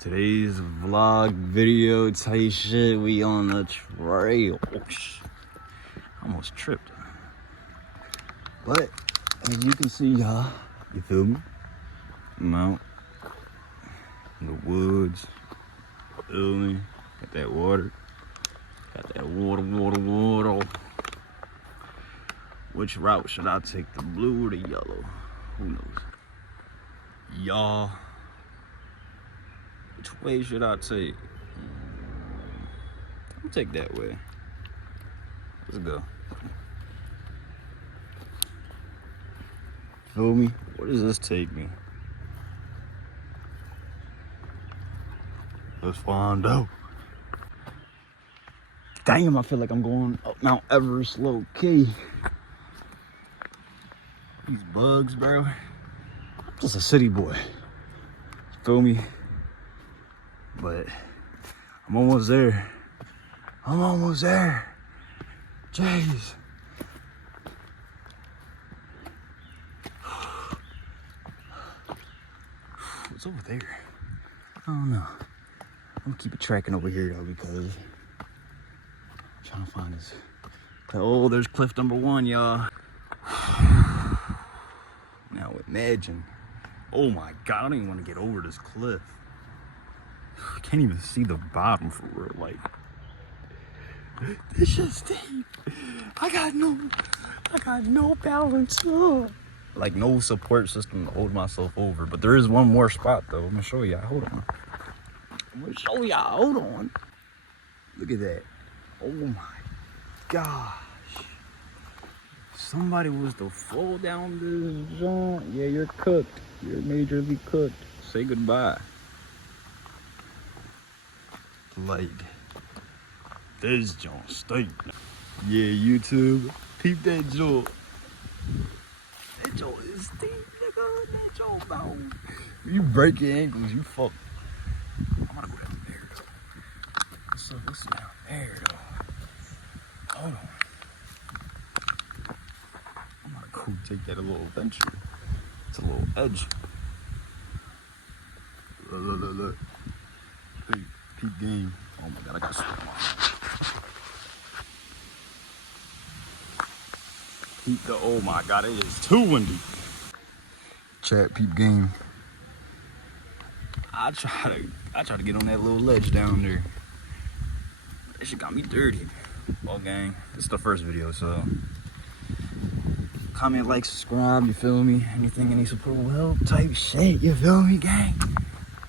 Today's vlog video type shit. We on the trail. Oh, almost tripped. But as you can see, y'all, you feel me? I'm out in the woods. Feel me? Got that water. Got that water. Which route should I take? The blue or the yellow? Who knows? Y'all. Which way should I take? I'll take that way. Let's go. Feel me? Where does this take me? Let's find out. Damn, I feel like I'm going up Mount Everest low key. These bugs, bro. I'm just a city boy. Feel me? But I'm almost there. Jeez. What's over there? I don't know. I'm gonna keep it tracking over here though because I'm trying to find this. Oh, there's cliff number 1, y'all. Now imagine. Oh my God, I don't even want to get over this cliff. I can't even see the bottom for real. Like, this shit's steep. I got no balance. Like no support system to hold myself over. But there is one more spot though. I'm gonna show y'all. Hold on. Look at that. Oh my gosh. Somebody was to fall down this joint. Yeah, you're cooked. You're majorly cooked. Say goodbye. Like, this joint stink. Yeah, YouTube. Peep that joint. That joint is steep, nigga. That joint about. You break your ankles, you fuck. I'm gonna go down there though. What's down there though? Hold on. I'm gonna go take that a little venture. It's a little edge. Look. Peep game. Oh my God, I got swim off. Peep the, oh my God, it is too windy. Chat, peep game. I try to get on that little ledge down there. That shit got me dirty. Well, gang, this is the first video, so comment, like, subscribe, you feel me? Anything, any support will help type shit, you feel me, gang?